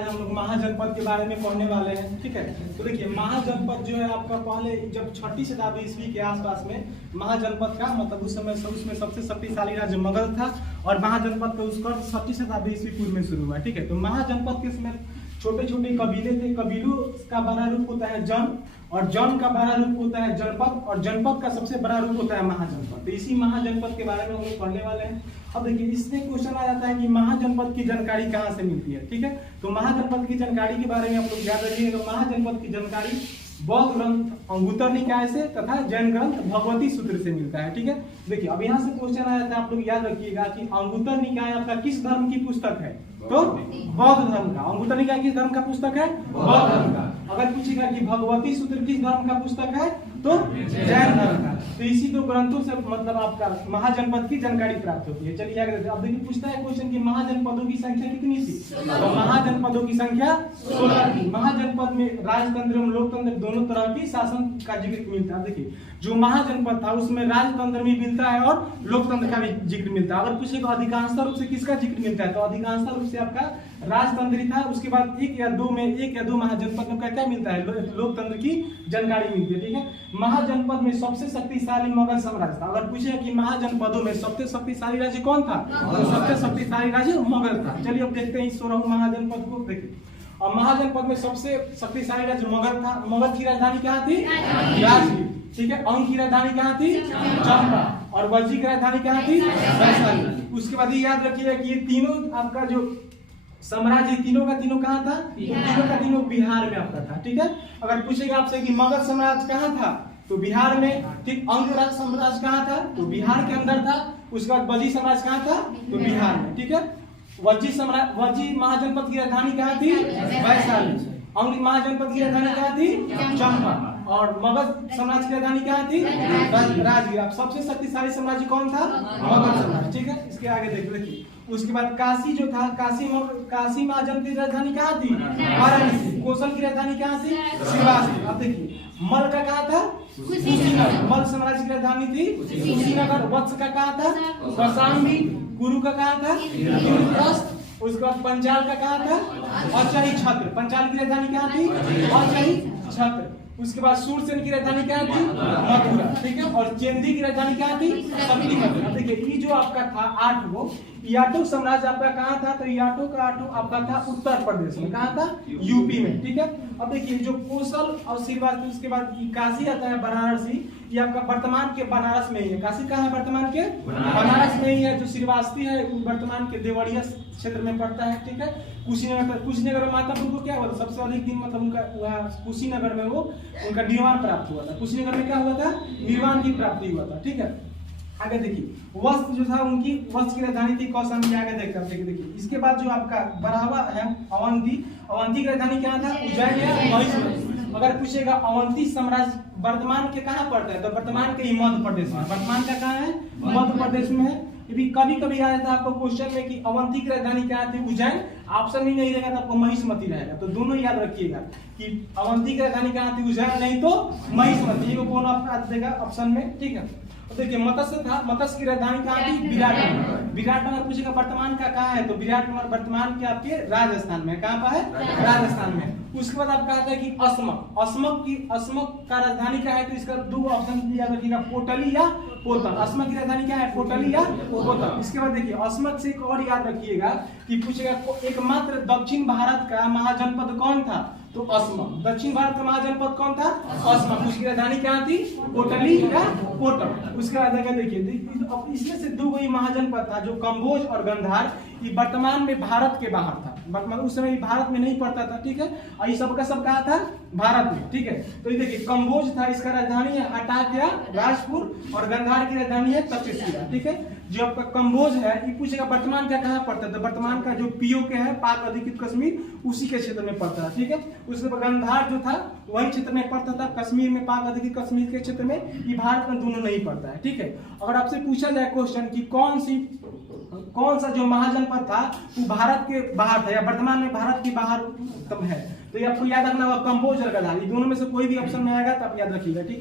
आज हम लोग महाजनपद के बारे में पढ़ने वाले हैं। ठीक है, तो देखिए महाजनपद जो है आपका पहले जब 6ठी शताब्दी ईस्वी के आसपास में महाजनपद का मतलब उस समय उसमें सबसे शक्तिशाली राज्य मगध था और महाजनपद का उसका 6ठी शताब्दी ईस्वी पूर्व में शुरू हुआ। ठीक है, तो महाजनपद के समय छोटे छोटे कबीले थे, कबीलों का बड़ा रूप होता है जन और जन का बड़ा रूप होता है जनपद और जनपद का सबसे बड़ा रूप होता है महाजनपद। तो इसी महाजनपद के बारे में हम लोग पढ़ने वाले हैं। अब देखिए इसमें क्वेश्चन आ जाता है कि महाजनपद की जानकारी कहाँ से मिलती है। ठीक है, तो महाजनपद की जानकारी के बारे में आप लोग याद रखिएगा। तो महाजनपद की जानकारी बौद्ध ग्रंथ अंगुत्तर निकाय से तथा जैन ग्रंथ भगवती सूत्र से मिलता है। ठीक है, देखिए अब यहाँ से क्वेश्चन आ जाता है, आप लोग याद रखिएगा कि अंगुत्तर निकाय आपका किस धर्म की पुस्तक है? तो बौद्ध धर्म का। अंगुत्तर निकाय किस धर्म का पुस्तक है? बौद्ध धर्म का। अगर पूछेगा कि भगवती सूत्र किस धर्म का पुस्तक है? तो जैन धर्म का। तो इसी दो ग्रंथों से मतलब आपका महाजनपद की जानकारी प्राप्त होती है। चलिए आगे देखते हैं। अब देखिए पूछता है क्वेश्चन कि महाजनपदों की संख्या कितनी थी? तो महाजनपदों की संख्या 16 थी। महाजनपद में राजतंत्र एवं लोकतंत्र दोनों तरह की शासन का जिक्र मिलता है। देखिए जो महाजनपद था उसमें राजतंत्र भी मिलता है और लोकतंत्र का भी जिक्र मिलता है। अगर पूछेगा अधिकांशतः रूप से किसका जिक्र मिलता है? तो अधिकांशतः रूप से आपका राजतंत्र था। उसके बाद एक या दो महाजनपद में क्या मिलता है? लोकतंत्र की जानकारी मिलती है। ठीक है, महाजनपद में सबसे शक्तिशाली मगध साम्राज्य था। अगर पूछे कि महाजनपदों में सबसे शक्तिशाली राज्य कौन था? तो सबसे शक्तिशाली राज्य मगध था। चलिए अब देखते हैं 16 महाजनपद को। देखिए और महाजनपद में सबसे शक्तिशाली राज्य मगध था। मगध की राजधानी कहाँ थी? राजगीर। ठीक है, अंग की राजधानी कहाँ थी? चंपा। और वज्जी की राजधानी कहाँ थी? वैशाली। उसके बाद ये याद रखिएगा कि ये तीनों आपका जो साम्राज्य तीनों का तीनों कहाँ था? तो तीनों का तीनों बिहार में आपका था। ठीक है, अगर पूछेगा आपसे कि मगध साम्राज्य कहाँ था? तो बिहार में। ठीक, अंग साम्राज्य कहाँ था? तो बिहार के अंदर था। उसके बाद वज्जी साम्राज्य कहाँ था? तो बिहार में। ठीक है, वज्जी महाजनपद की राजधानी कहाँ थी? वैशाली। अंग महाजनपद की राजधानी कहाँ थी? चंपा। और मगध साम्राज्य की राजधानी कहाँ थी? राजगीर। सबसे शक्तिशाली साम्राज्य कौन था? मगध साम्राज्य। ठीक है, इसके आगे देखिए। उसके बाद काशी जो था, काशी महाजन की राजधानी कहाँ थी? वाराणसी। कौशल की राजधानी कहाँ थी? श्रीवासी। अब देखिए मल का कहाँ था? कुशीनगर। मल साम्राज्य की राजधानी थी कुशीनगर। वत्स का कहाँ था? कौशाम्बी। गुरु का कहाँ था? इंद्रप्रस्थ। उसके बाद पंचाल का कहाँ था? औचही छत्र। पंचाल की राजधानी कहाँ थी? औचही छत्र। उसके बाद सूरसेन की राजधानी क्या थी? मथुरा। ठीक है, और चेंदी की राजधानी क्या थी? शक्तिनगर। अब देखिए ये जो आपका था 8 वो याटो साम्राज्य आपका कहाँ था? तो याटो का आपका था उत्तर प्रदेश में। कहाँ था? यूपी में। ठीक है, अब देखिए जो कौशल और श्रीवास्तव, उसके बाद काशी आता है वाराणसी, ये आपका वर्तमान के बनारस में ही है। काशी कहाँ है? वर्तमान के बनारस में ही है। जो श्रीवास्तव है वर्तमान के देवरिया क्षेत्र में पड़ता है। ठीक है, कुशीनगर में माता को क्या हुआ था? सबसे अधिक दिन मतलब उनका वहाँ कुशीनगर में वो उनका निर्वाण प्राप्त हुआ था। कुशीनगर में क्या हुआ था? निर्वाण की प्राप्ति हुआ था। ठीक है, आगे देखिए वस्त्र जो था उनकी वस्त्र की राजधानी थी कौशाम्बी। आगे देखते हैं। देखिए इसके बाद जो आपका बढ़ावा है अवंती की राजधानी क्या था? उज्जैन या महिषमती। अगर पूछेगा अवंती साम्राज्य वर्तमान के कहाँ पड़ता है? तो वर्तमान के मध्य प्रदेश में। वर्तमान का कहाँ है? मध्य प्रदेश में है। कभी कभी आ जाता है आपको क्वेश्चन में कि अवंती की राजधानी क्या थी? उज्जैन। ऑप्शन ही नहीं रहेगा तो आपको महिषमती रहेगा। तो दोनों याद रखिएगा कि अवंती की राजधानी कहाँ थी? उज्जैन, नहीं तो महिषमती। को कौन आपका देगा ऑप्शन में? ठीक है, तो देखिए मत्स्य था। मत्स्य की राजधानी कहाँ थी? विराटनगर। विराटनगर पूछेगा वर्तमान का कहाँ है? तो विराटनगर वर्तमान के आपके राजस्थान में। कहाँ पर है? राजस्थान में। उसके बाद आपका आता है कि अस्मक का राजधानी क्या है? तो इसका दो ऑप्शन याद रखिएगा, पोटली या पोतन। अस्मक की राजधानी क्या है? पोटली या पोतन। इसके बाद देखिए अस्मक से एक और याद रखिएगा कि पूछेगा एकमात्र दक्षिण भारत का महाजनपद कौन था? तो अस्मक। दक्षिण भारत का महाजनपद कौन था? अस्मक। उसकी राजधानी क्या थी? पोटली या पोटन। उसके बाद देखिए इसमें से दो ही महाजनपद था जो कंबोज और गंधार, ये वर्तमान में भारत के बाहर था। वर्तमान उस समय भारत में नहीं पड़ता था। ठीक है, और ये सबका सब कहा था? भारत में। ठीक है, तो ये देखिए कंबोज था, इसका राजधानी है अटाकिया राजपुर और गंधार की राजधानी है तक्षशिला। ठीक है, जो आपका कंबोज है ये पूछेगा वर्तमान का कहाँ पड़ता है? तो वर्तमान का जो पीओके है पाक अधिकृत कश्मीर उसी के क्षेत्र में पड़ता है। ठीक है, उसके बाद गंधार जो था वही क्षेत्र में पड़ता था, कश्मीर में, पाक अधिकृत कश्मीर के क्षेत्र में। ये भारत में दोनों नहीं पड़ता है। ठीक है, अगर आपसे पूछा जाए क्वेश्चन की कौन सा जो महाजनपद था वो भारत के बाहर था या वर्तमान में भारत के बाहर है, तो ये आपको याद रखना होगा कंबोज और गंधार। दोनों में से कोई भी ऑप्शन में आएगा तो आप याद रखिएगा। ठीक है।